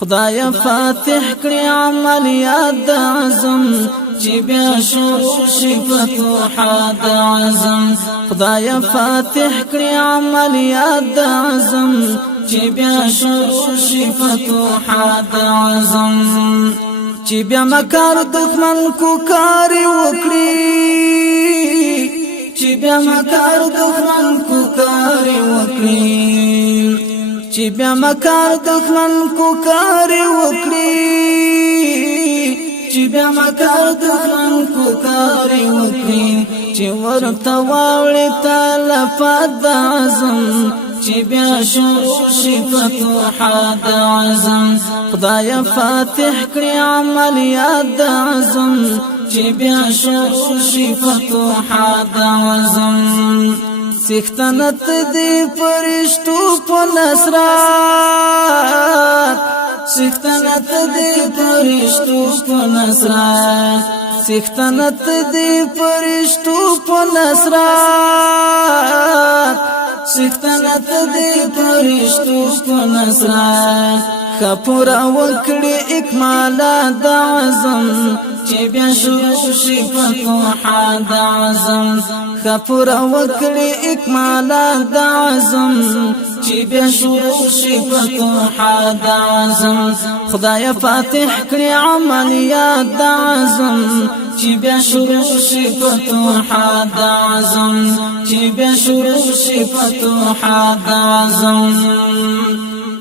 خدای فاتح کړی عملیات د اعظم چې بیا شروع شي فتوحات د اعظم خدای فاتح کړی عملیات د اعظم چې بیا شروع شي فتوحات د اعظم چې بیا مکار دښمن کو کار وکړي چې بیا مکار دښمن کو کار وکړي چې بیا مکار دښمن کو کار وکړي چې بیا مکار دښمن کو کار وکړي چې ورته واوړي تلفات د اعظم چې بیا شروع شي فتوحات د اعظم خدای فاتح کړی عملیات د اعظم چې بیا شروع شي فتوحات د اعظم سختنت دی فرشتو په نصرات سختنت دی فرشتو په نصرات سختنت دی فرشتو په نصرات سختنت دی فرشتو په نصرات خپورا وکړي اکمالات د اعظم چې بیا شروع شي فتوحات د اعظم خپورا وکړي اکمالات د اعظم چې بیا شروع شي فتوحات د اعظم خدای فاتح کړی عملیات د اعظم چې بیا شروع شي فتوحات د اعظم چې بیا شروع شي فتوحات د اعظم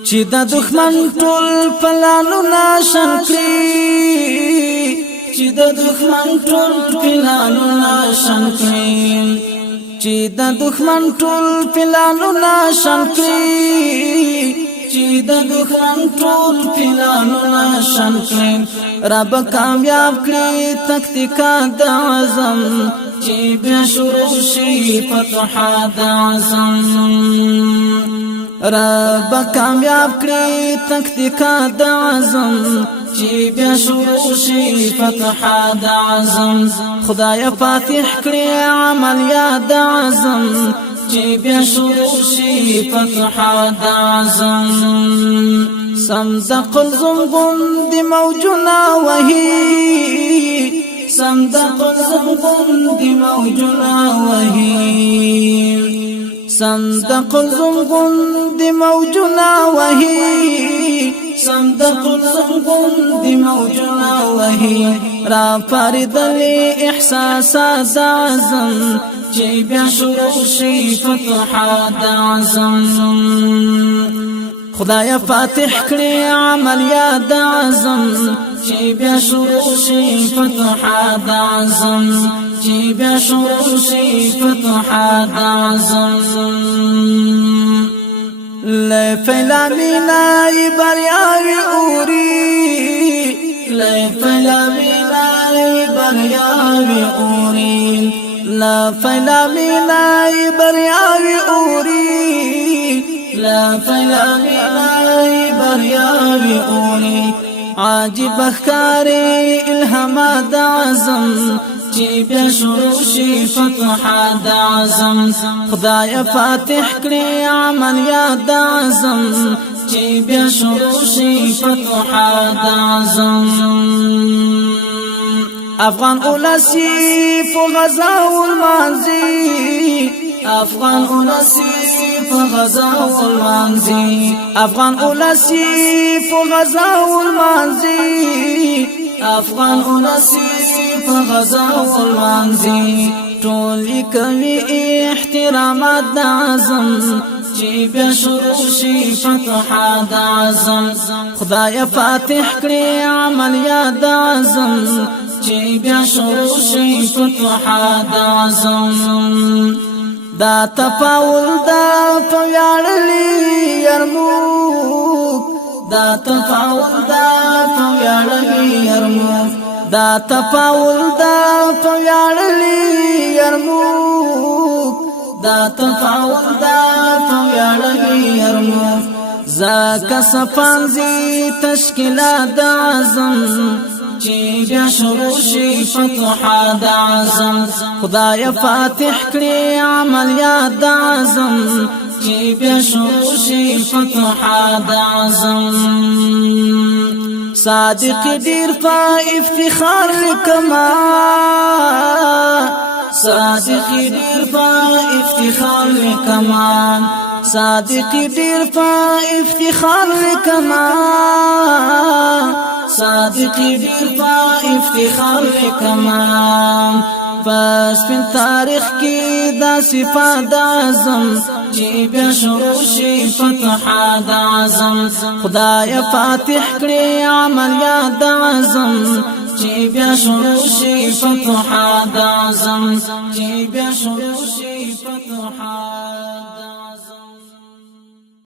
چې د دښمن ټول پلانونه شن کړي چې د دښمن ټول پلانونه شن کړي چې د دښمن ټول پلانونه شن کړي چې د دښمن ټول پلانونه شن کړي رب کامیاب کړي تکتیکات د اعظم چې بیا شروع شي فتوحات د اعظم رب کامیاب کړي تکتیکات د اعظم چې بیا شروع شي فتوحات د اعظم خدای فاتح کړی عملیات د اعظم چې بیا شروع شي فتوحات د اعظم صمد قلزم غوندې موجونه وهي صمد قلزم غوندې موجونه وهي صمد قلزم غوندې موجونه وهي صمد قلزم غوندې موجونه وهي را پاردلې احساسات د اعظم چې بیا شروع شي فتوحات د اعظم خدای فاتح کړی عملیات د اعظم چې بیا شروع شي فتوحات د اعظم چې بیا شروع شي فتوحات د اعظم لفلامنا بریاوی اوری لفلامنا بریاوی اوری لفلامنا بریاوی اوری لفلامنا بریاوی اوری عاجب اخکاری الهامات د اعظم چې بیا شروع شي فتوحات د اعظم خدای فاتح کړی عملیات د اعظم چې بیا شروع شي فتوحات د اعظم افغان اولسی په غزا والمانزي افغان اولسی په غزا والمانزي افغان اولسی په غزا والمانزي افغان اولسی په غزا والمانزي ټولې کوي احترامات د اعظم چې بیا شروع شي فتوحات د اعظم خدای فاتح کړی عملیات د اعظم چې بیا شروع شي فتوحات د اعظم دا تفاول دا پویاړلی یرموک دا تفاول دا پویاړلی یرموک دا تفاول دا پویاړلی یرموک دا تفاول دا پویاړلی یرموک زکه سپانزي تشکیلات د اعظم چې بیا شروع شي فتوحات د اعظم خدای فاتح کړی عملیات د اعظم چې بیا شروع شي فتوحات د اعظم صادق ډیر په افتخار کما صادق ډیر په افتخار کما صادق ډیر په افتخار کما صادق ډیر په افتخار کما بس په تاریخ کې دا صفات اعظم چې بیا شروع شي فتح د اعظم خدای فاتح کړي عملیات اعظم چې بیا شروع شي فتح د اعظم چې بیا شروع شي فتح